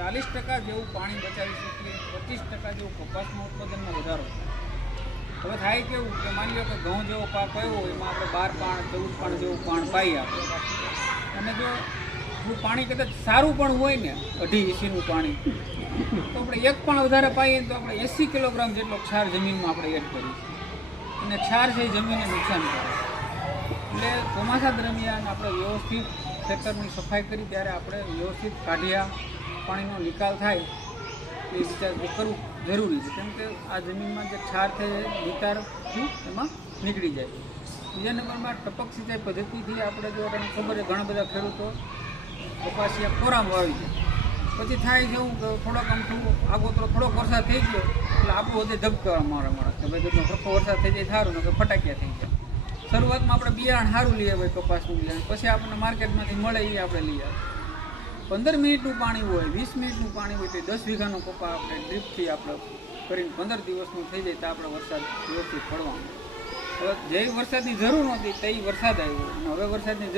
40% જેવું પાણી બચાવી શકીએ, 25% જેવું કપાસના ઉત્પાદનમાં વધારો. હવે થાય કેવું કે માની લો કે ઘઉં જેવો પાક આવ્યો હોય એમાં આપણે 12 પાણ 14 પાણ જેવું પાણ પાઈએ આપણે, અને જો પાણી કદાચ સારું પણ હોય ને 80-80નું પાણી, તો આપણે એક પણ વધારે પાઈએ તો આપણે 80 કિલોગ્રામ જેટલો ક્ષાર જમીનમાં આપણે એડ કરીએ, અને ક્ષાર છે એ જમીનને નુકસાન કરે. એટલે ચોમાસા દરમિયાન આપણે વ્યવસ્થિત ખેતરની સફાઈ કરી ત્યારે આપણે વ્યવસ્થિત કાઢિયા પાણીનો નિકાલ થાય એ વિચાર કરવું જરૂરી છે, કેમ કે આ જમીનમાં જે ક્ષાર છે એ નિતાર એમાં નીકળી જાય. બીજા નંબરમાં ટપક સિંચાઈ પદ્ધતિથી આપણે જો તમને ખબર છે ઘણા બધા ખેડૂતો કપાસિયા કોરામાં વાવી જાય, પછી થાય છે એવું કે થોડોક આમ આગોતરો થોડોક વરસાદ થઈ ગયો એટલે આપણું બધે ધબકારા મારે કે ભાઈ ઘરનો સરખો વરસાદ થઈ જાય સારું, ને ફટાકિયા થઈ જાય. શરૂઆતમાં આપણે બિયારણ સારું લઈ આવે કપાસનું બિયારણ, પછી આપણને માર્કેટમાંથી મળે એ આપણે લઈ આવે. 15 મિનિટનું પાણી હોય, 20 મિનિટનું પાણી હોય તો 10 વીઘાનો કપા આપણે ડ્રીપથી આપણે કરીને 15 દિવસનું થઈ જાય તો આપણે વરસાદ વ્યવસ્થિત પડવાનો. હવે જે વરસાદની જરૂર નહોતી તે વરસાદ આવ્યો, અને હવે વરસાદની